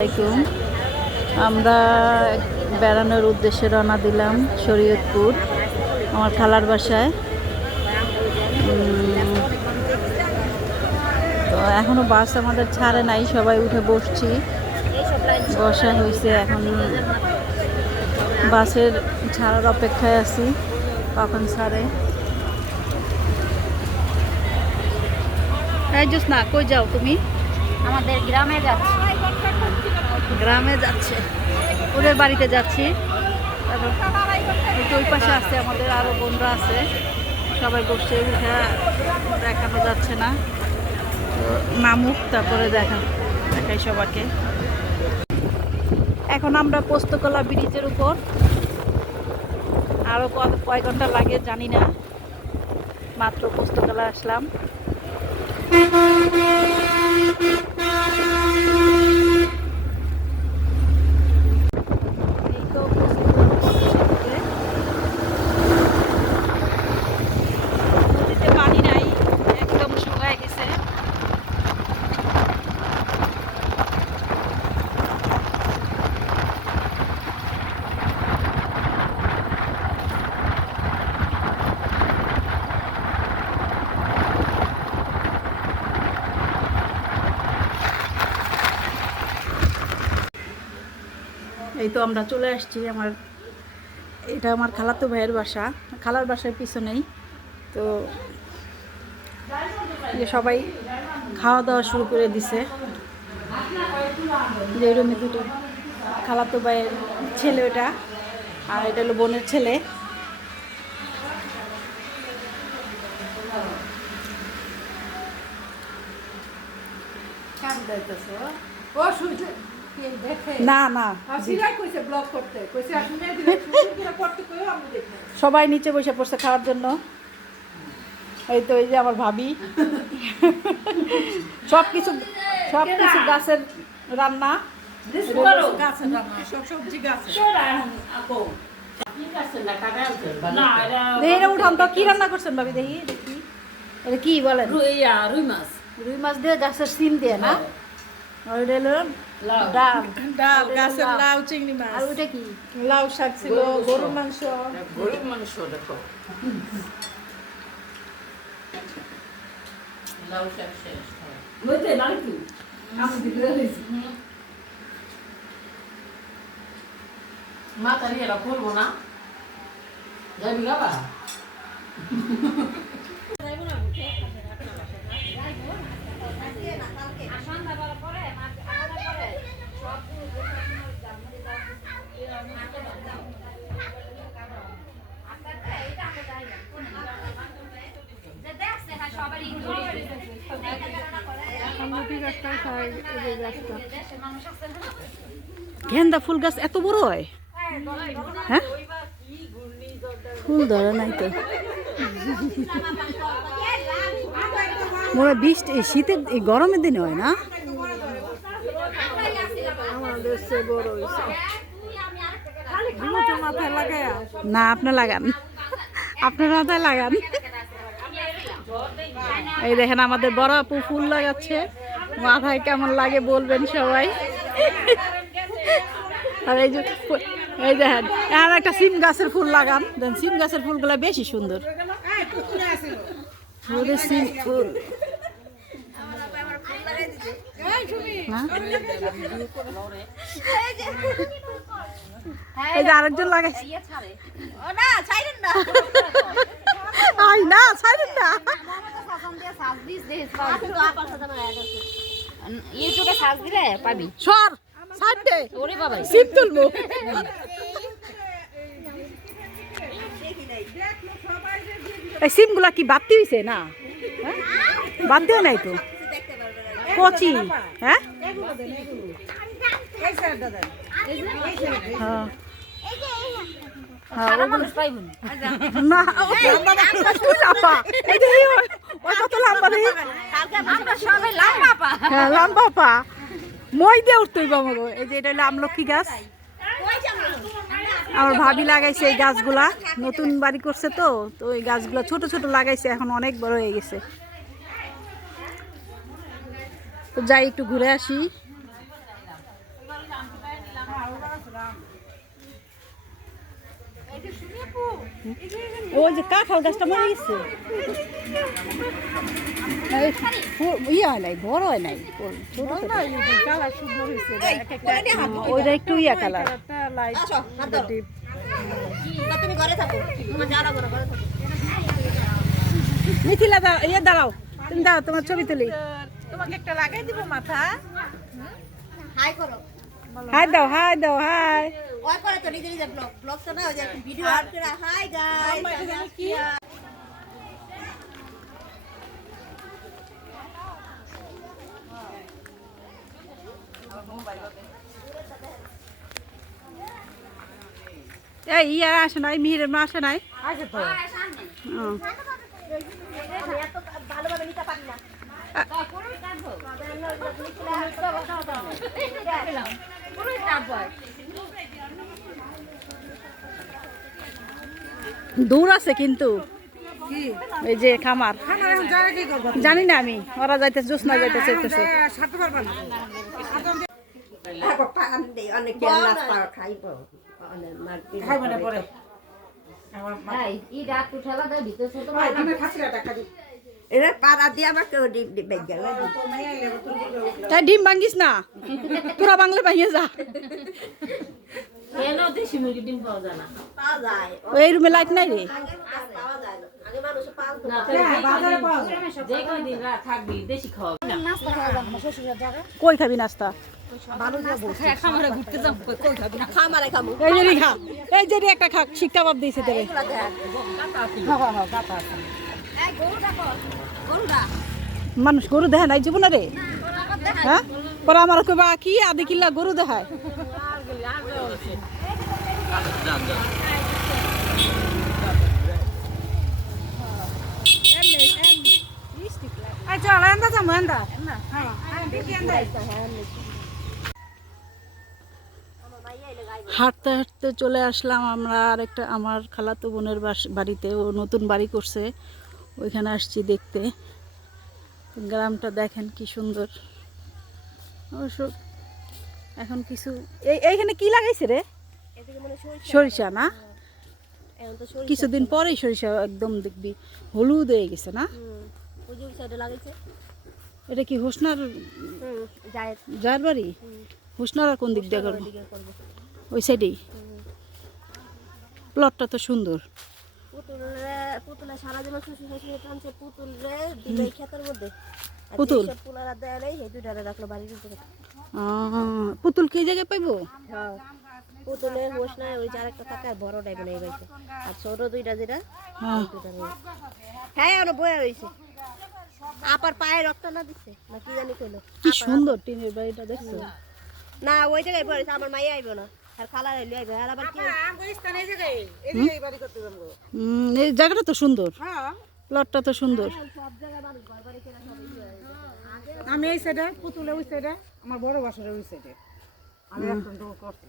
আসসালামাইকুম। আমরা বেড়ানোর উদ্দেশ্যে রওনা দিলাম শরীয়তপুর, আমার খালার বাসায়। তো এখনো বাস আমাদের ছাড়ে নাই, সবাই উঠে বসছি, বসা হয়েছে। এখন বাসের ছাড়ার অপেক্ষায় আছি, কখন ছাড়ে। এই জোসনা, কই যাও তুমি? আমাদের গ্রামে যাচ্ছি। গ্রামে যাচ্ছে, ওদের বাড়িতে যাচ্ছি। ওই পাশে আছে আমাদের আরো বোনরা আছে, সবাই বসে উঠে, দেখানো যাচ্ছে না। তো নামুক, তারপরে দেখাই সবাইকে। এখন আমরা পোস্তকলা ব্রিজের উপর, আরো কয় ঘন্টা লাগে জানি না, মাত্র পোস্তকলা আসলাম। এই তো আমরা চলে আসছি। এটা আমার খালাতো ভাইয়ের বাসা, খালার বাসার পিছনেই। তো সবাই খাওয়া দাওয়া শুরু করে দিছে। যে রুমে দুটো খালাতো ভাইয়ের ছেলে, ওটা, আর এটা হলো বোনের ছেলে। না না, সবাই নিচে বসে পড়ছে খাওয়ার জন্য। এই তো, এই যে আমার ভাবি, সবকিছু গাছের রান্না। উঠান তো, কি রান্না করছেন ভাবি? দেখি দেখি, এটা কি বলেন? রুই মাছ দিয়ে গাছের সিম দিয়ে না? ডাল, গাছের লাউ, চিংড়ি মাছ। আর ওইটা কি? লাউ শাক ছিল, গরুর মাংস। দেখো, লাউ শাক শেষ। মাথা নিয়ে করবো না, যাবি গাবা? গেন্দা ফুল গাছ এত বড় হয়? হ্যাঁ, ফুল ধরে নাই তো মনে হয়। বৃষ্টি শীতের, এই গরমের দিনে হয় না? না, আপনার লাগান, আপনার মাথায় লাগান। এই দেখেন আমাদের বড় আপু ফুল লাগাচ্ছে, মাথায় কেমন লাগে বলবেন সবাই। আর এই দেখেন, আর একটা সিম গাছের ফুল লাগান, দেন সিম গাছের ফুলগুলো বেশি সুন্দর। সিম ফুল, এই যে আরেকজন লাগাইছে। ইউটিউবে সার্চ দিলে পাবি। সর সাইডে, ওরে বাবা, সিম তুলবো। এই সিমগুলা কি বাতি হইছে না? বাতিও নাই তো, কচি। হ্যাঁ, লম্বা মই দিয়ে উঠতে হইব আমাকে। এই যে এটা হলো আমলক্ষী গাছ, আমার ভাবি লাগাইছে এই গাছগুলা, নতুন বাড়ি করছে তো তো এই গাছগুলা ছোট ছোট লাগাইছে, এখন অনেক বড় হয়ে গেছে। তো যাই, একটু ঘুরে আসি। ওই যে কাঁঠাল গাছটা মরে গেছে, ইয়ে হয় নাই, বড় হয় নাই, ছোট ছোট। ওইটা একটু ইয়া কালার। মিথিলা ইয়ে দাঁড়াও, তুমি দাঁড়াও, তোমার ছবি তুলি। তোমাকে একটা লাগাই দিব মাথা। হাই করো। হাই দাও, হাই দাও, হাই। ওই করে তো নিজে নিজে ব্লগ তো না, ওই যে ভিডিও অন করে হাই গাইস। এই ইয়া আসে নাই, মিহিরের মা আসে নাই। আছে তো। ও। ভালোভাবে নিতে পারি না। দূর আছে কিন্তু এই যে খামার, এখন যারা কি করবো? জানি না আমি, ওরা যাইতে জোসনা যাইতে চাইতেছে। সারতে পারবা না। খাইব না পরে। ই রাত উঠালা দা ভিতর ছোট আমি খাসিরা টাকা দিই। এরা পাড়া দিয়ে আমাকে ডিম গেল তাই ডিম ভাঙ্গিস না, পুরা বাংলা ভাঙিয়ে যা। কেন দেশি মুরগি ডিম পাওয়া যায় না? পাওয়া যায় এই রুমে লাইট নাই রে। পাওয়া যায় না আগে মানুষ পাওয়া না হ্যাঁ, বাজারে পাওয়া যায়। যে কয়দিন রাত থাকবি দেশি খাওয়া নাস্তা খাওয়া যাবে না শ্বশুরের জায়গা কই খাবি নাস্তা? খামারে ঘুরতে যাবো কই খাবি না খামারে খামু এই যে খা, এই যে একটা খা, শিক্ষা বাপ দিয়েছে তোরে। এই গরুটা কর গরুটা মানুষ গরু দেখে নাই জীবনে রে, হ্যাঁ? পরে আমার কইবা কি আদি কিল্লা গরু দেখায়। এই চল এন্দা যাবো এন্দা। হ্যাঁ, দেখি এন্দা। হাঁটতে হাঁটতে চলে আসলাম আমরা আরেকটা আমার খালাতো বোনের বাড়িতে। ও নতুন বাড়ি করছে, ওইখানে আসছি দেখতে। গ্রামটা দেখেন কি সুন্দর। অবশ্য এখন কিছু এইখানে কি লাগাইছে রে? সরিষা না? কিছুদিন পরেই সরিষা একদম দেখবি হলুদ হয়ে গেছে না? এটা কি হোসনার যার বাড়ি? হোসনার কোন দিক দিয়ে করবো? ওই সাইডেই। প্লটটা তো সুন্দর। পুতুলে সারা জীবন শ্বশুর শাশুড়ি টানছে পুতুল রে দিবে ক্ষেতের মধ্যে পুতুল পুলারা দেয় নাই এই দুইটারে রাখলো বাড়ির উপরে। পুতুল কি জায়গায় পাইবো? হ্যাঁ পুতুলের হোস নাই ওই যার একটা টাকা বড় টাইপ নেই বাইতে আর ছোট দুইটা যেটা হ্যাঁ হ্যাঁ ওরা বয়া হইছে আপার পায়ে রক্ত না দিছে না কি জানি কইলো কি সুন্দর টিনের বাড়িটা দেখছো? না ওই জায়গায় পড়েছে আমার মাই আইবো না আর খালা আইলো আইবো আর আবার কি এই জায়গায় এই জায়গায় বাড়ি করতে যাবো। এই জায়গাটা তো সুন্দর, হ্যাঁ, প্লটটা তো সুন্দর। আমি এই সাইডে পুতুলে ওই সাইডে আমার বড় বাসারে ওই সাইডে আমি একদম দৌড় করছি।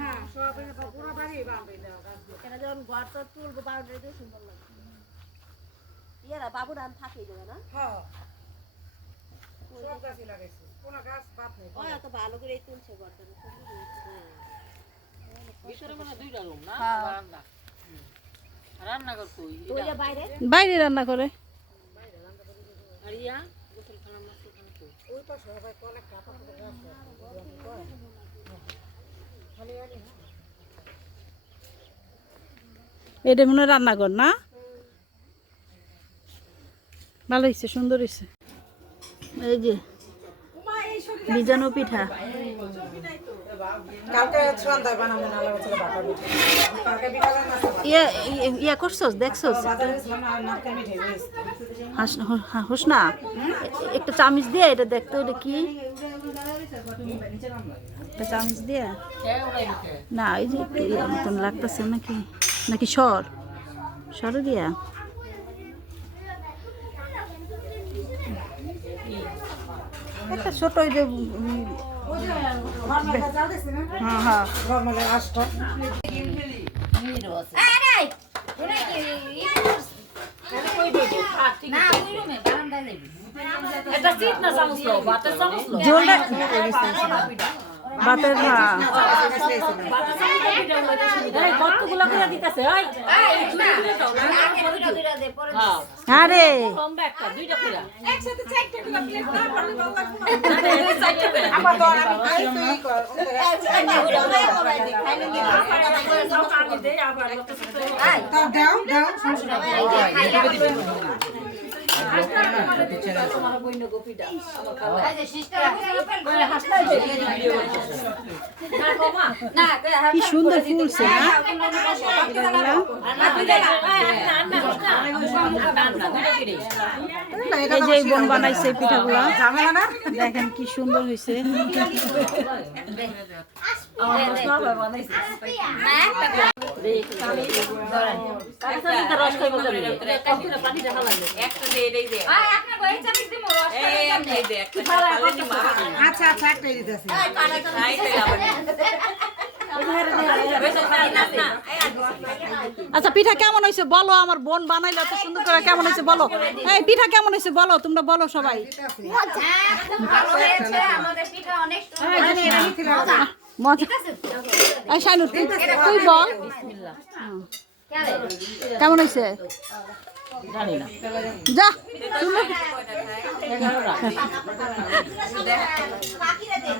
হ্যাঁ, সব পুরো বাড়ি বাঁধে দেওয়া। এরা যখন ঘর তো তুলবো বাউন্ডারি দিয়ে সুন্দর লাগবে ইয়ারা বাবুর আম থাকেই যাবে না হ্যাঁ, সব গাছই লাগাইছি, কোনো গাছ বাদ নেই। ওই এত ভালো করে তুলছে ঘরটা ওই যে বাইরে বাইরে রান্না করে। ওই পাশে সবাই অনেক কাপা গাছ এটা মনে হয় রান্নাঘর না? ভালো হয়েছে, সুন্দর হয়েছে। এই যে বিজানো পিঠা, কালকে সন্ধ্যায় বানাবো না লাগছে বাটা পিঠা। কালকে বিকালে নাস্তা বানাবো। ইয়া করছস দেখছস? বাজারে ছিলাম নাস্তা মিঠে হয়েছে। হোস না একটা চামচ দিয়ে এটা দেখতো, এটা কি একটা চামচ দিয়ে না? ওই যে মতন লাগতেছে নাকি, নাকি সর দিয়া একটা ছোট ওই যে নরমালটা চাল দিছি না? হ্যাঁ হ্যাঁ নরমালের আঁশটা। এটা চিট না চামচ লো, ভাতের চামচ লো। ঝোলটা ভাতের এই কতগুলো করে দিতেছে, ওই। আরে লম্বা একটা, দুইটা করে। আমার দর আমি খাই তো ই কর আমি দেই আবার তাও দাও দাও সমস্যা নাই তোমার বইন গোপীটা আমার খাওয়া। কি সুন্দর ফুলছে না এই যে এই বোন বানাইছে এই পিঠাগুলা ঝামেলা না দেখেন কি সুন্দর হয়েছে রস খাইব পানিটা হালাইলে আচ্ছা আচ্ছা একটাই দিতেছি আচ্ছা পিঠা কেমন হয়েছে বলো আমার বোন বানাইলো এত সুন্দর করে কেমন হয়েছে বলো এই পিঠা কেমন হয়েছে বলো তোমরা বলো সবাই মজা এই শাইনু তুই বল কেমন হয়েছে জানি না যা বাকিরা দে